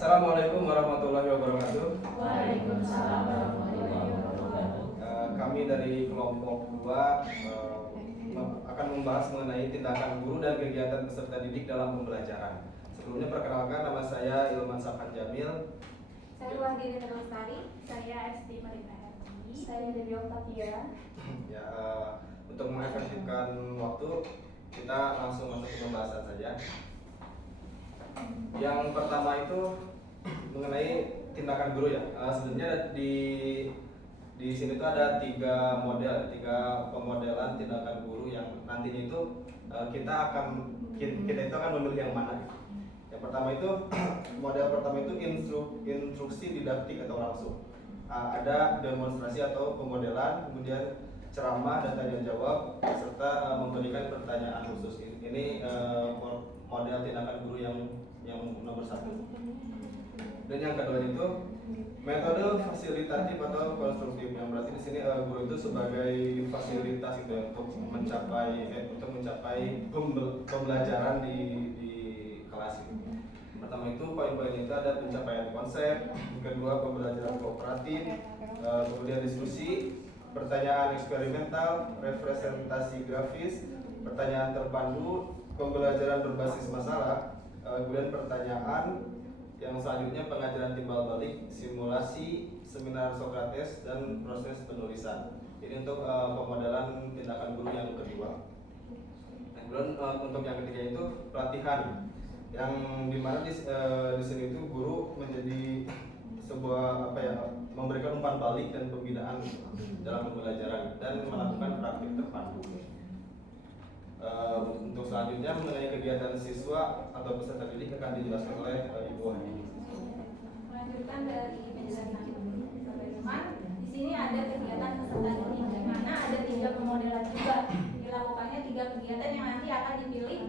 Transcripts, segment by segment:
Assalamualaikum warahmatullahi wabarakatuh. Waalaikumsalam warahmatullahi wabarakatuh. Kami dari kelompok 2 akan membahas mengenai tindakan guru dan kegiatan peserta didik dalam pembelajaran. Sebelumnya perkenalkan, nama saya Ilman Safan Jamil. Saya Wahyudi Lestari. Saya Esti Marina Herdi. Saya Dewi Octavia. Ya, untuk mengefektifkan waktu, kita langsung masuk ke pembahasan saja. Yang pertama itu mengenai tindakan guru ya. Sebenarnya di sini tuh ada 3 pemodelan tindakan guru yang nantinya itu kita itu akan memilih yang mana. Yang pertama itu model pertama itu instruksi didaktik atau langsung. Ada demonstrasi atau pemodelan, kemudian ceramah dan tanya jawab serta memberikan pertanyaan khusus. Ini model tindakan guru yang nomor 1. Dan yang kedua itu metode fasilitatif atau konstruktif, yang berarti di sini guru itu sebagai fasilitas gitu ya, untuk mencapai pembelajaran di kelas ini. Pertama itu poin-poin itu ada pencapaian konsep, kedua pembelajaran kooperatif, kemudian diskusi, pertanyaan eksperimental, representasi grafis, pertanyaan terpandu, pembelajaran berbasis masalah, kemudian pertanyaan yang selanjutnya pengajaran timbal balik, simulasi, seminar Sokrates, dan proses penulisan. Ini untuk pemodelan tindakan guru yang kedua. Dan kemudian untuk yang ketiga itu pelatihan, yang dimana di sini itu guru menjadi sebuah memberikan umpan balik dan pembinaan dalam pembelajaran dan melakukan praktik terpadu. Untuk selanjutnya mengenai kegiatan siswa atau peserta didik akan dijelaskan oleh Ibu Wahyudi. Melanjutkan dari penjelasan teman-teman, di sini ada kegiatan peserta didik di mana ada 3 pemodelan juga. Dilakukannya 3 kegiatan yang nanti akan dipilih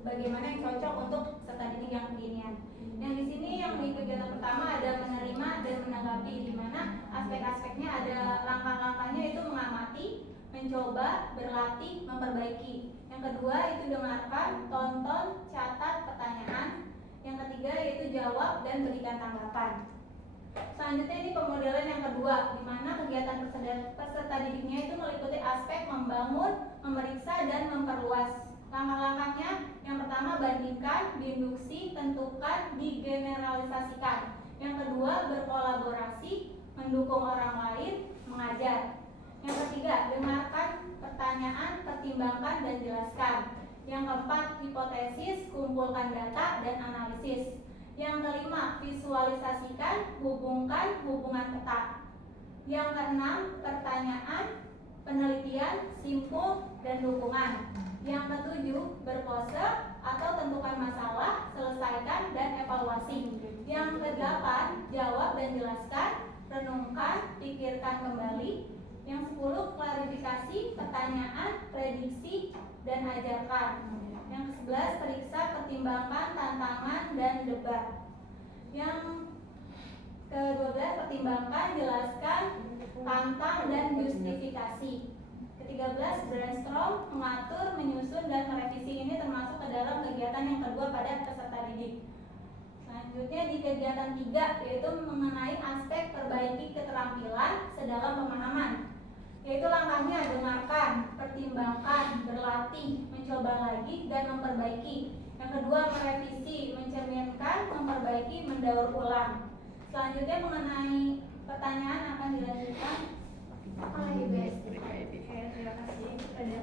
bagaimana yang cocok untuk peserta didik yang kekinian. Yang di sini yang di kegiatan pertama ada menerima dan menanggapi, di mana aspek-aspeknya ada langkah-langkahnya itu mengamati, mencoba, berlatih, memperbaiki. Yang kedua itu dengarkan, tonton, catat pertanyaan. Yang ketiga yaitu jawab dan berikan tanggapan. Selanjutnya ini pemodelan yang kedua, di mana kegiatan peserta didiknya itu meliputi aspek membangun, memeriksa, dan memperluas. Langkah-langkahnya yang pertama bandingkan, diinduksi, tentukan, digeneralisasikan. Yang kedua berkolaborasi, mendukung orang lain, mengajar. Yang ketiga dengarkan pertanyaan, pertimbangkan, dan jelaskan. Yang keempat hipotesis, kumpulkan data dan analisis. Yang kelima visualisasikan, hubungkan hubungan peta. Yang keenam pertanyaan, penelitian, simpul, dan dukungan. Yang ketujuh berpose atau tentukan masalah, selesaikan, dan evaluasi. Yang kedelapan jawab dan jelaskan, renungkan, pikirkan kembali. Yang 10 klarifikasi, pertanyaan, prediksi, dan ajarkan. Yang ke-11 periksa, pertimbangkan, tantangan, dan debat. Yang ke-12 pertimbangkan, jelaskan, tantang, dan justifikasi. Ke-13 brainstorm, mengatur, menyusun, dan merevisi. Ini termasuk ke dalam kegiatan yang kedua pada peserta didik. Selanjutnya di kegiatan 3 yaitu mengenai aspek perbaiki keterampilan sedalam pemahaman. Yaitu langkahnya dengarkan, pertimbangkan, berlatih, mencoba lagi, dan memperbaiki. Yang kedua merevisi, mencerminkan, memperbaiki, mendaur ulang. Selanjutnya mengenai pertanyaan akan dilanjutkan oleh Ibu Esti. Terima kasih kepada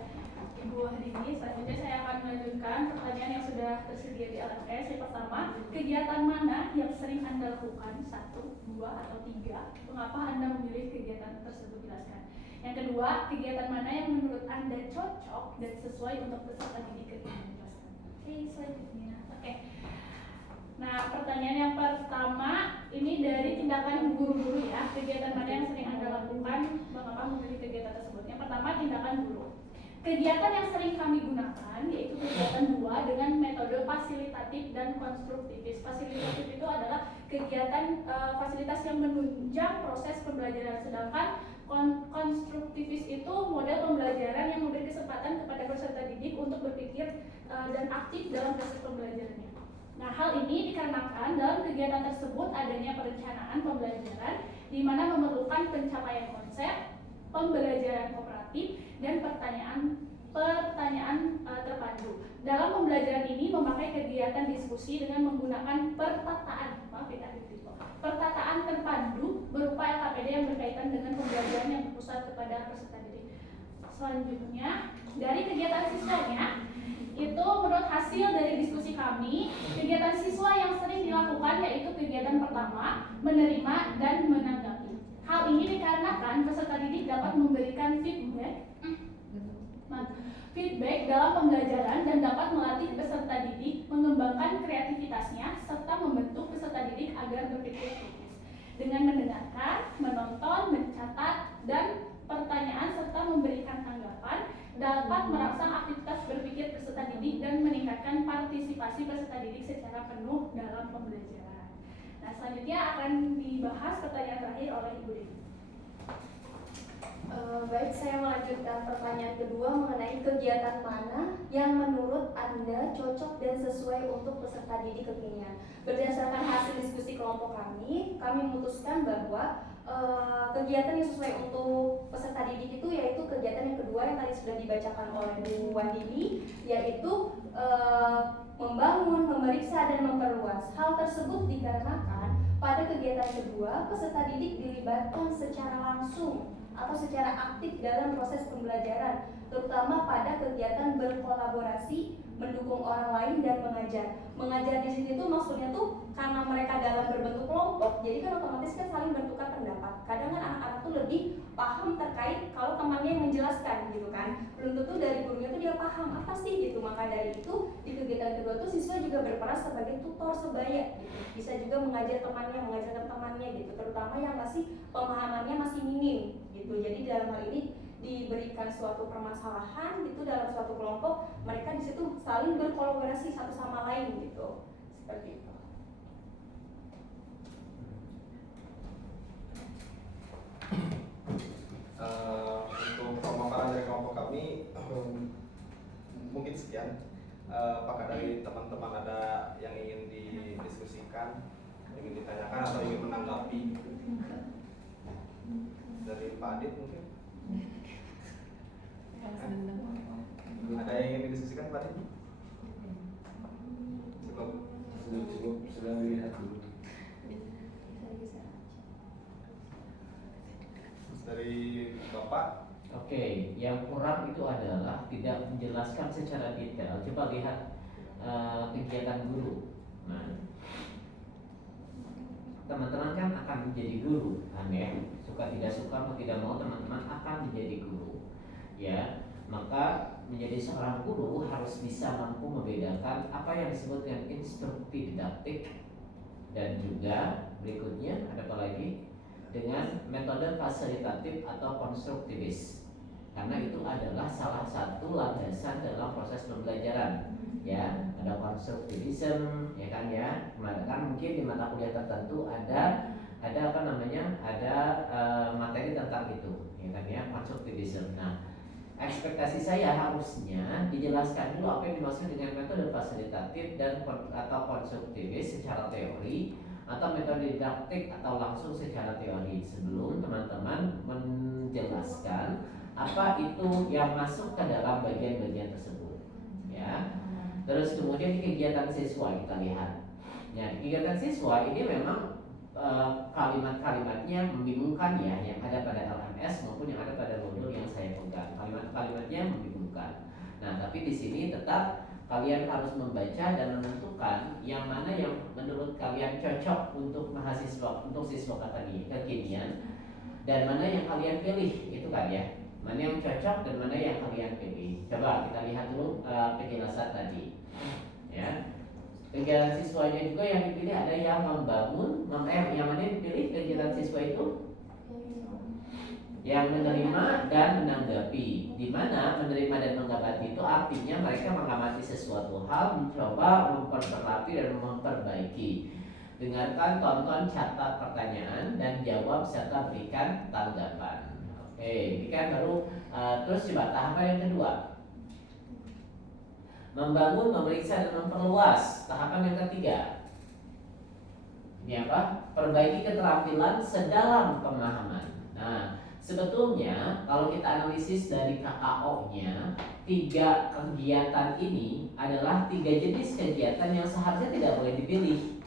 Ibu Wahyudi. Selanjutnya saya akan melanjutkan pertanyaan yang sudah tersedia di LMS. Yang pertama, kegiatan mana yang sering Anda lakukan? 1, 2, atau 3? Mengapa Anda memilih kegiatan tersebut? Jelaskan. Yang kedua, kegiatan mana yang menurut Anda cocok dan sesuai untuk peserta didik kekinian? Jelaskan. Oke, selanjutnya. Oke. Nah, pertanyaan yang pertama ini dari tindakan guru-guru ya. Kegiatan mana yang sering Anda lakukan? Mengapa memilih kegiatan tersebut? Yang pertama, tindakan guru. Kegiatan yang sering kami gunakan yaitu kegiatan 2 dengan metode fasilitatif dan konstruktivis. Fasilitatif itu adalah kegiatan fasilitas yang menunjang proses pembelajaran, sedangkan konstruktivis itu model pembelajaran yang memberi kesempatan kepada peserta didik untuk berpikir dan aktif dalam proses pembelajarannya. Nah, hal ini dikarenakan dalam kegiatan tersebut adanya perencanaan pembelajaran di mana memerlukan pencapaian konsep, pembelajaran kooperatif, dan pertanyaan terpadu. Dalam pembelajaran ini memakai kegiatan diskusi dengan menggunakan pertataan, pertataan terpadu berupa LKPD yang berkaitan dengan pembelajaran yang berpusat kepada peserta didik. Selanjutnya, dari kegiatan siswanya, itu menurut hasil dari diskusi kami, kegiatan siswa yang sering dilakukan yaitu kegiatan pertama, menerima dan menanggapi. Hal ini dikarenakan peserta didik dapat memberikan feedback dalam pembelajaran dan dapat melatih peserta didik mengembangkan kreativitasnya serta membentuk peserta didik agar berpikir kritis dengan mendengarkan, menonton, mencatat, dan pertanyaan serta memberikan tanggapan dapat merangsang aktivitas berpikir peserta didik dan meningkatkan partisipasi peserta didik secara penuh dalam pembelajaran. Nah, selanjutnya akan dibahas pertanyaan terakhir oleh Ibu Dewi. Baik, saya melanjutkan pertanyaan kedua mengenai kegiatan mana yang menurut Anda cocok dan sesuai untuk peserta didik kekinian. Berdasarkan hasil diskusi kelompok kami memutuskan bahwa kegiatan yang sesuai untuk peserta didik itu yaitu kegiatan yang kedua yang tadi sudah dibacakan oleh Bu Wandini, yaitu membangun, memeriksa, dan memperluas. Hal tersebut dikarenakan pada kegiatan kedua peserta didik dilibatkan secara langsung atau secara aktif dalam proses pembelajaran, terutama pada kegiatan berkolaborasi, mendukung orang lain, dan mengajar. Mengajar di sini tuh maksudnya tuh karena mereka dalam berbentuk kelompok, jadi kan otomatis kan saling bertukar pendapat. Kadang kan anak-anak tuh lebih paham terkait kalau temannya yang menjelaskan gitu kan. Belum tentu dari gurunya tuh dia paham apa sih gitu. Maka dari itu di kegiatan kedua tuh siswa juga berperan sebagai tutor sebaya gitu. Bisa juga mengajarkan temannya gitu, terutama yang masih pemahamannya masih minim gitu. Jadi dalam hal ini diberikan suatu permasalahan gitu dalam suatu kelompok, mereka di situ saling berkolaborasi satu sama lain gitu. Seperti itu. Untuk pemaparan dari kelompok kami mungkin sekian. Apakah dari teman-teman ada yang ingin didiskusikan, ingin ditanyakan atau ingin menanggapi? Dari Pak Adit mungkin? Ada yang ingin didiskusikan Pak Adit? Sebelum dilihat dulu. Dari Bapak? Oke, yang kurang itu adalah tidak menjelaskan secara detail. Coba lihat kegiatan guru. Nah, teman-teman kan akan menjadi guru, kan ya? Suka tidak suka mau tidak mau teman-teman akan menjadi guru, ya. Maka menjadi seorang guru harus bisa mampu membedakan apa yang disebut dengan instruktif didaktik dan juga berikutnya ada apa lagi dengan metode fasilitatif atau konstruktivis, karena itu adalah salah satu landasan dalam proses pembelajaran, ya. Ada konstruktivisme, ya kan ya. Kan mungkin di mata kuliah tertentu ada apa namanya, ada materi tentang itu, ya kan ya, konstruktivisme. Nah, ekspektasi saya harusnya dijelaskan dulu apa yang dimaksud dengan metode fasilitatif dan atau konstruktivis secara teori, atau metode didaktik atau langsung secara teori, sebelum teman-teman menjelaskan apa itu yang masuk ke dalam bagian-bagian tersebut, ya. Terus kemudian di kegiatan siswa kita lihat, ya, di kegiatan siswa ini memang kalimat-kalimatnya membingungkan ya, yang ada pada LMS maupun yang ada pada modul yang saya pegang. Kalimat-kalimatnya membingungkan. Nah, tapi di sini tetap kalian harus membaca dan menentukan yang mana yang menurut kalian cocok untuk mahasiswa, untuk siswa kekinian, dan mana yang kalian pilih, itu kan ya. Mana yang cocok dan mana yang kalian pilih. Coba kita lihat dulu penjelasan tadi, ya. Kegiatan siswanya juga yang dipilih ada yang membangun, yang mana yang dipilih kegiatan siswa itu? Yang menerima dan menanggapi. Di mana menerima dan menanggapi itu artinya mereka mengamati sesuatu hal, mencoba memperbaiki dan memperbaiki. Dengarkan, tonton, catat pertanyaan dan jawab serta berikan tanggapan. Oke, ini kan baru. Terus coba tahapan yang kedua, membangun, memeriksa, dan memperluas. Tahapan yang ketiga, Ini apa? Perbaiki keterampilan sedalam pemahaman. Nah, sebetulnya kalau kita analisis dari KKO-nya, 3 kegiatan ini adalah 3 jenis kegiatan yang seharusnya tidak boleh dipilih.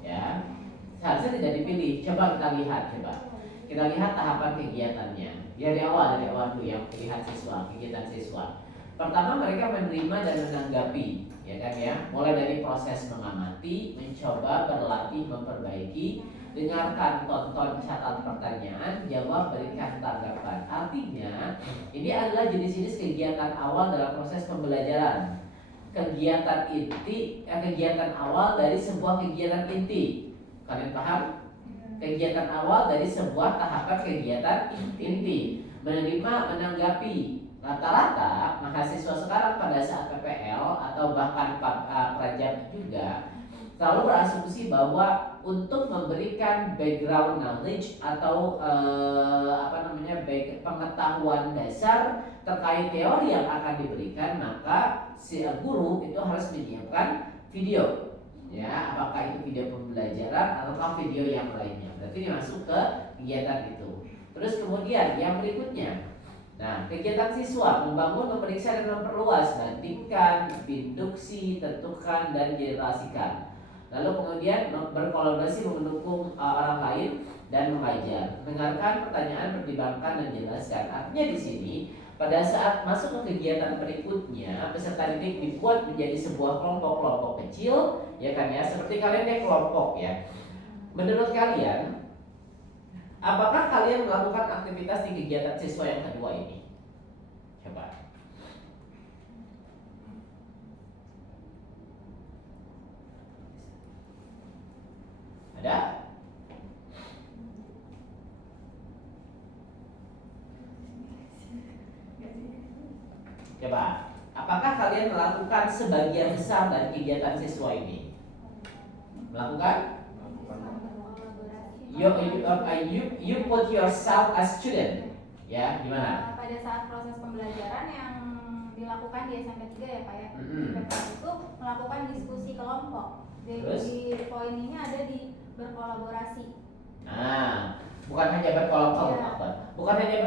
Ya, seharusnya tidak dipilih. Coba kita lihat, kita lihat tahapan kegiatannya. Dari awal dulu yang pilihan siswa, kegiatan siswa. Pertama, mereka menerima dan menanggapi, ya kan ya. Mulai dari proses mengamati, mencoba, berlatih, memperbaiki, dengarkan, tonton, catat pertanyaan, jawab, berikan tanggapan. Artinya, ini adalah jenis-jenis kegiatan awal dalam proses pembelajaran. Kegiatan inti, kegiatan awal dari sebuah kegiatan inti. Kalian paham? Kegiatan awal dari sebuah tahapan kegiatan inti. Menerima, menanggapi. Rata-rata mahasiswa sekarang pada saat PPL atau bahkan praja juga selalu berasumsi bahwa untuk memberikan background knowledge atau pengetahuan dasar terkait teori yang akan diberikan, maka si guru itu harus menyiapkan video. Ya, apakah itu video pembelajaran atau video yang lainnya. Berarti ini masuk ke kegiatan itu. Terus kemudian yang berikutnya, nah, kegiatan siswa membangun, memeriksa dan memperluas, bandingkan, induksi, tentukan dan generasikan. Lalu kemudian berkolaborasi, mendukung orang lain dan mengajar. Dengarkan pertanyaan, pertimbangkan dan jelaskan. Artinya di sini pada saat masuk ke kegiatan berikutnya, peserta didik dibuat menjadi sebuah kelompok-kelompok kecil, ya kan ya, seperti kalian naik kelompok ya. Menurut kalian, apakah kalian melakukan aktivitas di kegiatan siswa yang kedua ini? Coba. Ada? Coba. Apakah kalian melakukan sebagian besar dari kegiatan siswa ini? Melakukan? You put yourself as student, ya, gimana? Pada saat proses pembelajaran yang dilakukan di SMP 3 ya Pak ya, itu melakukan diskusi kelompok. Di poin ini ada di berkolaborasi. Nah, bukan hanya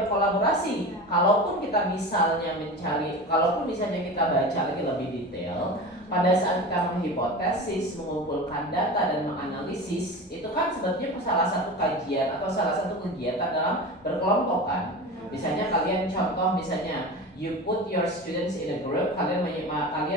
berkolaborasi. Kalaupun kita misalnya kita baca lagi lebih detail, pada saat kita menghipotesis, mengumpulkan data dan menganalisis, itu kan sebetulnya salah satu kajian atau salah satu kegiatan dalam berkelompok kan. Misalnya kalian contoh, misalnya you put your students in a group, kalian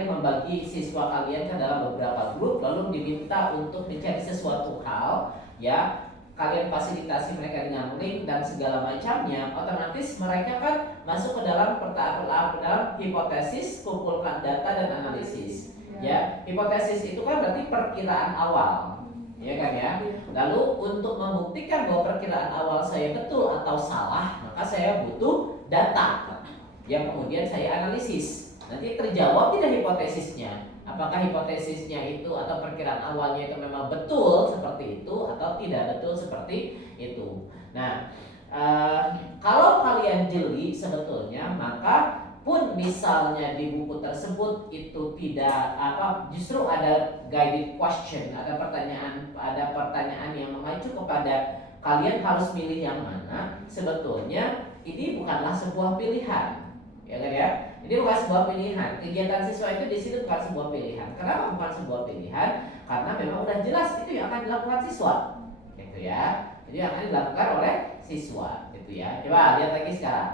membagi siswa kalian ke dalam beberapa grup, lalu diminta untuk mencari sesuatu hal, ya. Kalian fasilitasi mereka dengan link dan segala macamnya, otomatis mereka kan masuk ke dalam dalam hipotesis, kumpulkan data dan analisis. Ya, hipotesis itu kan berarti perkiraan awal, ya kan ya. Lalu untuk membuktikan bahwa perkiraan awal saya betul atau salah, maka saya butuh data yang kemudian saya analisis. Nanti terjawab tidak hipotesisnya, apakah hipotesisnya itu atau perkiraan awalnya itu memang betul seperti itu atau tidak betul seperti itu. Nah, kalau kalian jeli sebetulnya, maka pun misalnya di buku tersebut itu tidak justru ada guided question, ada pertanyaan yang mengacu kepada kalian harus milih yang mana. Sebetulnya ini bukanlah sebuah pilihan, ya kan ya? Ini bukan sebuah pilihan. Kegiatan siswa itu di sini bukan sebuah pilihan. Kenapa bukan sebuah pilihan? Karena memang udah jelas itu yang akan dilakukan siswa, gitu ya. Jadi yang akan dilakukan oleh siswa, gitu ya. Coba lihat lagi sekarang.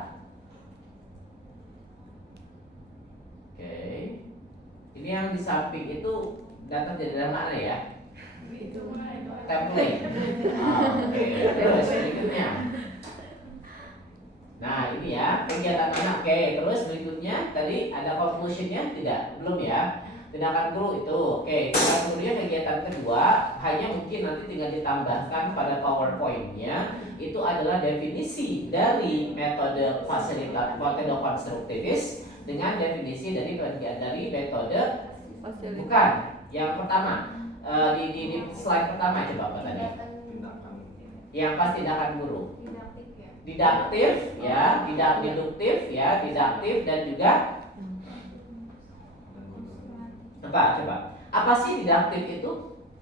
Oke, ini yang di samping itu data dari mana ya? Template. Oke, terus berikutnya. Nah ini ya kegiatan anak. Oke, terus berikutnya tadi ada conclusionnya tidak? Belum ya? Tindakan guru itu. Oke, tindakan gurunya kegiatan kedua, hanya mungkin nanti tinggal ditambahkan pada PowerPoint-nya. Itu adalah definisi dari metode konstruktivis dengan definisi dari metode bukan. Yang pertama di slide pertama coba apa tadi? Yang pas tindakan guru. Didaktif ya, deduktif ya, didaktif dan juga coba. Apa sih didaktif itu?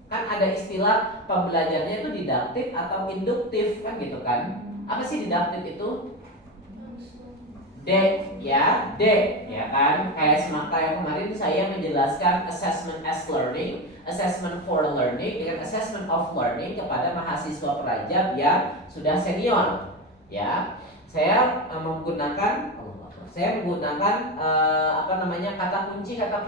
Kan ada istilah pembelajarannya itu didaktif atau induktif kan gitu kan. Apa sih didaktif itu? D ya, D ya kan. Kayak kemarin saya menjelaskan assessment as learning, assessment for learning dengan assessment of learning kepada mahasiswa pelajar yang sudah senior. Ya, saya menggunakan kata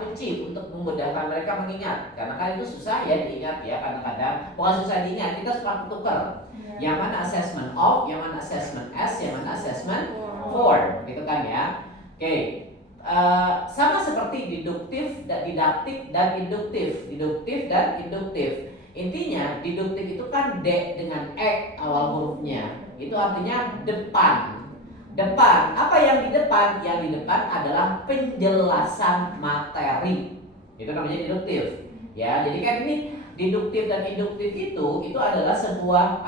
kunci untuk memudahkan mereka mengingat. Karena kan itu susah ya diingat ya, kadang-kadang bukan susah diingat, kita suka tukar. Yang mana assessment of, yang mana assessment as, yang mana assessment for, gitu kan ya. Oke. Sama seperti diduktif, didaktik dan induktif. Intinya diduktif itu kan D dengan E awal hurufnya. Itu artinya depan. Apa yang di depan? Yang di depan adalah penjelasan materi. Itu namanya deduktif. Ya, jadi kan ini deduktif dan induktif itu adalah sebuah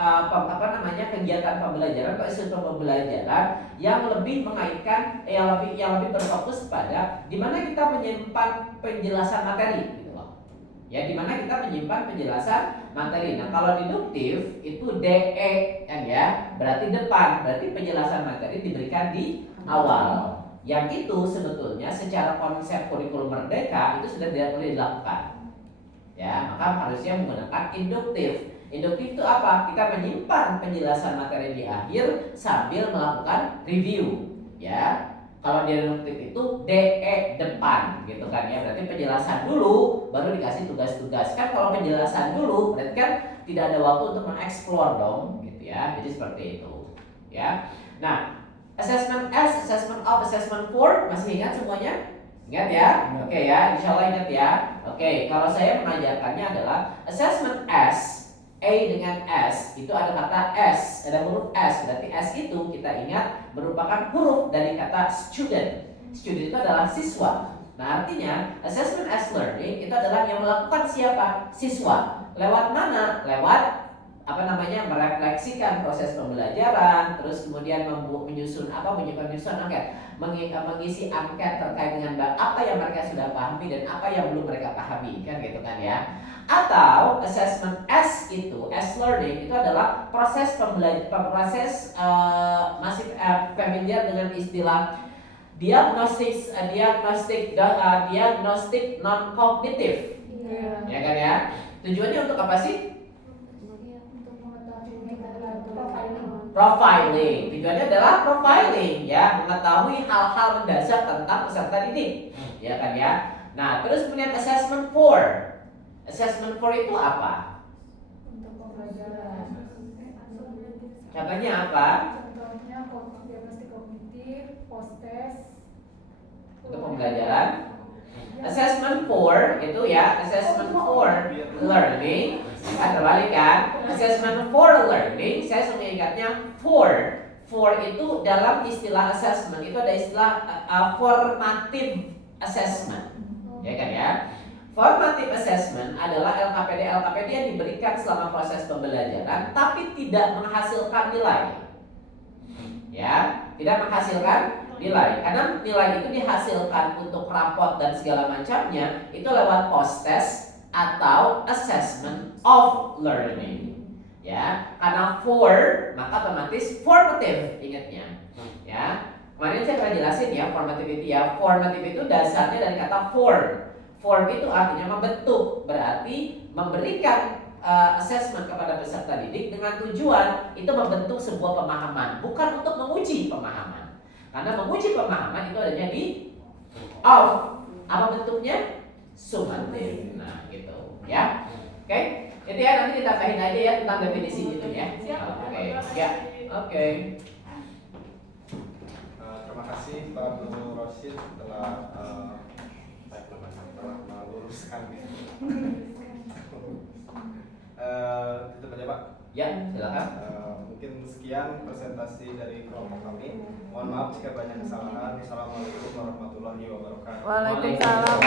kegiatan pembelajaran atau isu pembelajaran yang lebih mengaitkan yang lebih berfokus pada di mana kita menyimpan penjelasan materi gitu loh. Ya, di mana kita menyimpan penjelasan materi. Nah, kalau deduktif itu DE kan ya, berarti depan, berarti penjelasan materi diberikan di awal. Yang itu sebetulnya secara konsep kurikulum merdeka itu sudah tidak boleh dilakukan. Ya, maka harusnya menggunakan induktif. Induktif itu apa? Kita menyimpan penjelasan materi di akhir sambil melakukan review. Ya, kalau dia deduktif itu DE depan, gitu kan ya. Berarti penjelasan dulu, baru dikasih tugas-tugas. Kan kalau penjelasan dulu, berarti kan tidak ada waktu untuk mengeksplor dong, gitu ya. Jadi seperti itu. Ya. Nah, assessment as, assessment of, assessment for, masih ingat semuanya? Ingat ya? Oke ya, insya Allah ingat ya. Oke, kalau saya mengajarkannya adalah assessment S, A dengan S, itu ada kata S, ada huruf S. Berarti S itu kita ingat merupakan huruf dari kata student. Student itu adalah siswa. Nah, artinya assessment as learning itu adalah yang melakukan siapa? Siswa. Lewat mana? Lewat merefleksikan proses pembelajaran, terus kemudian menyusun angket, mengisi angket terkait dengan apa yang mereka sudah pahami dan apa yang belum mereka pahami, kan gitu kan ya. Atau assessment as itu, as learning itu adalah proses masih familiar dengan istilah diagnostik non kognitif, ya kan ya. Tujuannya untuk apa sih? Profiling. Tujuannya adalah profiling ya, mengetahui hal-hal mendasar tentang peserta didik. Ya kan ya. Nah, terus kemudian assessment for. Assessment for itu apa? Untuk pembelajaran. Contohnya apa? Contohnya diagnostik kognitif, post test. Untuk pembelajaran. Assessment for itu ya, assessment for learning. Kan terbalik kan? Assessment for learning, saya sering ingatnya for. For itu dalam istilah assessment itu ada istilah formative assessment. Ya kan ya? Formative assessment adalah LKPD yang diberikan selama proses pembelajaran tapi tidak menghasilkan nilai. Ya, tidak menghasilkan nilai. Karena nilai itu dihasilkan untuk rapot dan segala macamnya itu lewat post test atau assessment of learning. Ya, karena for maka otomatis formative ingatnya. Ya. Kemarin saya pernah jelasin ya formativity ya. Formative itu dasarnya dari kata form. Form itu artinya membentuk, berarti memberikan assessment kepada peserta didik dengan tujuan itu membentuk sebuah pemahaman, bukan untuk menguji pemahaman. Karena menguji pemahaman itu adanya di of. Apa bentuknya? Summative. Nah, gitu ya. Oke. Itu ya, nanti ditambahin aja ya tentang definisi gitu ya. Oke. Ya. Oke. Terima kasih Pak Guru Rosyid telah meluruskan itu aja Pak. Ya, silakan. Mungkin sekian presentasi dari kelompok kami. Mohon maaf jika banyak kesalahan. Assalamualaikum warahmatullahi wabarakatuh. Waalaikumsalam.